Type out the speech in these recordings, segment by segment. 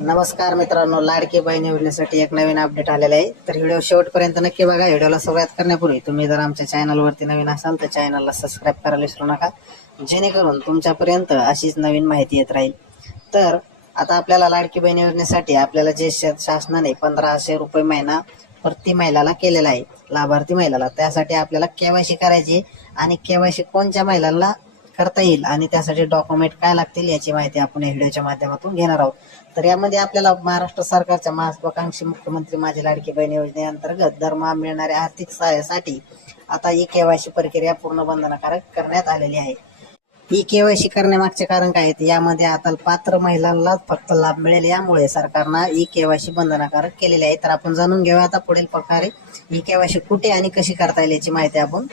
नमस्कार मित्रांनो लाडकी बहीण योजनेसाठी एक नवीन अपडेट आलेला आहे. तर व्हिडिओ शेवटपर्यंत नक्की बघा. व्हिडिओला सुरुवात करण्यापूर्वी तुम्ही जर आमच्या चॅनलवरती नवीन असाल तर चॅनलला सबस्क्राईब करायला विसरू नका. जेणेकरून तुमच्यापर्यंत अशीच नवीन माहिती येत राहील. तर आता आपल्याला लाडकी बहीण योजनेसाठी आपल्याला जे शासनाने पंधराशे रुपये महिना प्रति महिलाला केलेला आहे लाभार्थी महिलाला. त्यासाठी आपल्याला केवायसी करायची आणि केवायसी कोणत्या महिलांना करता येईल आणि त्यासाठी डॉक्युमेंट काय लागतील याची माहिती आपण या व्हिडिओच्या माध्यमातून घेणार आहोत. तर यामध्ये आपल्याला महाराष्ट्र सरकारच्या महत्वाकांक्षी मुख्यमंत्री माझी लाडकी बहीण योजनेअंतर्गत दरमहा मिळणाऱ्या आर्थिक सहाय्यासाठी आता ई केवायसी प्रक्रिया पूर्ण बंधनकारक करण्यात आलेली आहे. ई केवायसी करण्यामागचे कारण काय आहे यामध्ये आता पात्र महिलांना फक्त लाभ मिळेल यामुळे सरकारनं ई केवायसी बंधनकारक केलेली आहे. तर आपण जाणून घेऊया आता पुढील प्रकारे ई केवायसी कुठे आणि कशी करता येईल याची माहिती आपण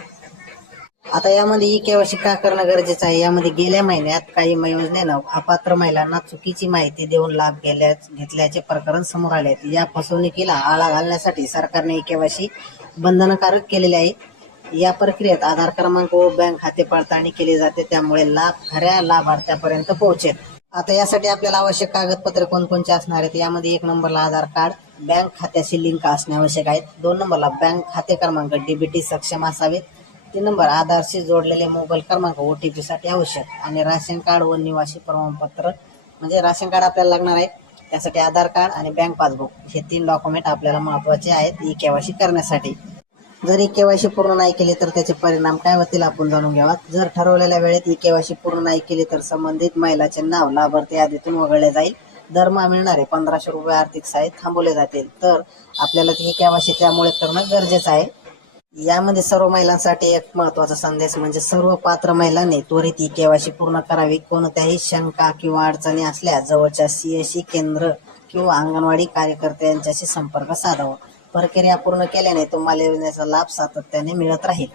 आता यामध्ये ई केवायसी का करणं गरजेचं आहे? यामध्ये गेल्या महिन्यात काही योजनेनं अपात्र महिलांना चुकीची माहिती देऊन लाभ गेल्या घेतल्याचे प्रकरण समोर आले आहेत. या फसवणुकीला आळा घालण्यासाठी सरकारने ई केवायसी बंधनकारक केलेले आहे. या प्रक्रियेत आधार क्रमांक व बँक खाते पडताळणी केली जाते. त्यामुळे लाभ खऱ्या लाभार्थ्यापर्यंत पोहोचेल. आता यासाठी आपल्याला आवश्यक कागदपत्रे कोणकोणते असणार आहेत? यामध्ये एक नंबरला आधार कार्ड बँक खात्याशी लिंक असणे आवश्यक आहे. दोन नंबरला बँक खाते क्रमांक डीबीटी सक्षम असावेत. तीन नंबर आधारशी जोडलेले मोबाईल क्रमांक ओ टी पीसाठी आवश्यक. आणि राशन कार्ड व निवासी प्रमाणपत्र म्हणजे राशन कार्ड आपल्याला लागणार आहे त्यासाठी आधार कार्ड आणि बँक पासबुक हे तीन डॉक्युमेंट आपल्याला महत्त्वाचे आहेत ई केवायसी करण्यासाठी. जर ई केवायसी पूर्ण नाही केली तर त्याचे परिणाम काय होतील आपण जाणून घ्यावा. जर ठरवलेल्या वेळेत ई केवायसी पूर्ण नाही केली तर संबंधित महिलाचे नाव लाभार्थी यादीतून वगळले जाईल. दरमहा मिळणारे पंधराशे रुपये आर्थिक सहाय्य थांबवले जातील. तर आपल्याला ई केवायसी त्यामुळे करणं गरजेचं आहे. यामध्ये सर्व महिलांसाठी एक महत्त्वाचा संदेश म्हणजे सर्व पात्र महिलांनी त्वरित ई केवायसी पूर्ण करावी. कोणत्याही शंका किंवा अडचणी असल्या जवळच्या सीएससी केंद्र किंवा अंगणवाडी कार्यकर्ते यांच्याशी संपर्क साधावा. प्रक्रिया पूर्ण केल्याने तुम्हाला योजनेचा लाभ सातत्याने मिळत राहील.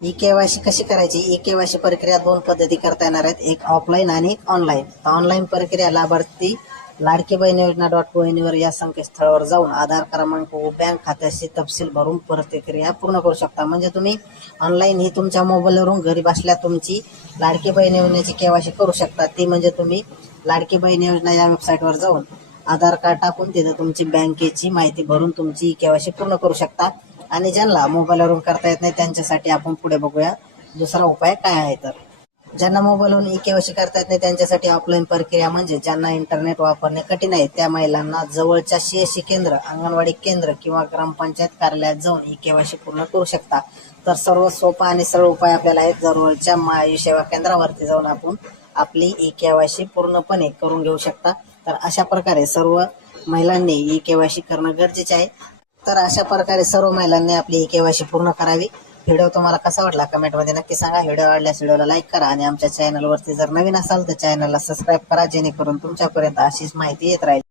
ई केवायसी कशी करायची? ई केवायसी प्रक्रिया दोन पद्धती करता येणार आहेत. एक ऑफलाईन आणि एक ऑनलाईन ऑनलाईन प्रक्रिया लाभार्थी लाडकी बहीण योजना डॉट कोहिनीवर या संकेतस्थळावर जाऊन आधार क्रमांक व बँक खात्याशी तपशील भरून प्रतिक्रिया पूर्ण करू शकता. म्हणजे तुम्ही ऑनलाईन ही तुमच्या मोबाईलवरून घरी बसल्या तुमची लाडकी बहीण योजनेची केवायसी करू शकता. ती म्हणजे तुम्ही लाडकी बहीण योजना या वेबसाईटवर जाऊन आधार कार्ड टाकून तिथं तुमची बँकेची माहिती भरून तुमची केवायसी पूर्ण करू शकता. आणि ज्यांना मोबाईलवरून करता येत नाही त्यांच्यासाठी आपण पुढे बघूया. दुसरा उपाय काय आहे तर? ज्यांना मोबाईलवरून ई केवायसी करता येत नाही त्यांच्यासाठी ऑफलाईन प्रक्रिया म्हणजे ज्यांना इंटरनेट वापरणे कठीण आहे त्या महिलांना जवळच्या सीएससी केंद्र अंगणवाडी केंद्र किंवा ग्रामपंचायत कार्यालयात जाऊन ई केवायसी पूर्ण करू शकता. तर सर्व सोपा आणि सरळ उपाय आपल्याला आहेत. जवळच्या माई सेवा केंद्रावरती जाऊन आपण आपली ई केवायसी पूर्णपणे करून घेऊ शकता. तर अशा प्रकारे सर्व महिलांनी ई केवायसी करणं गरजेचे आहे. तर अशा प्रकारे सर्व महिलांनी आपली ही केवायसी पूर्ण करावी. व्हिडिओ तुम्हाला कसा वाटला कमेंटमध्ये नक्की सांगा. व्हिडिओ आवडल्यास व्हिडिओला लाईक करा आणि आमच्या चॅनलवरती जर नवीन असाल तर चॅनलला सबस्क्राईब करा जेणेकरून तुमच्यापर्यंत अशीच माहिती येत राहील.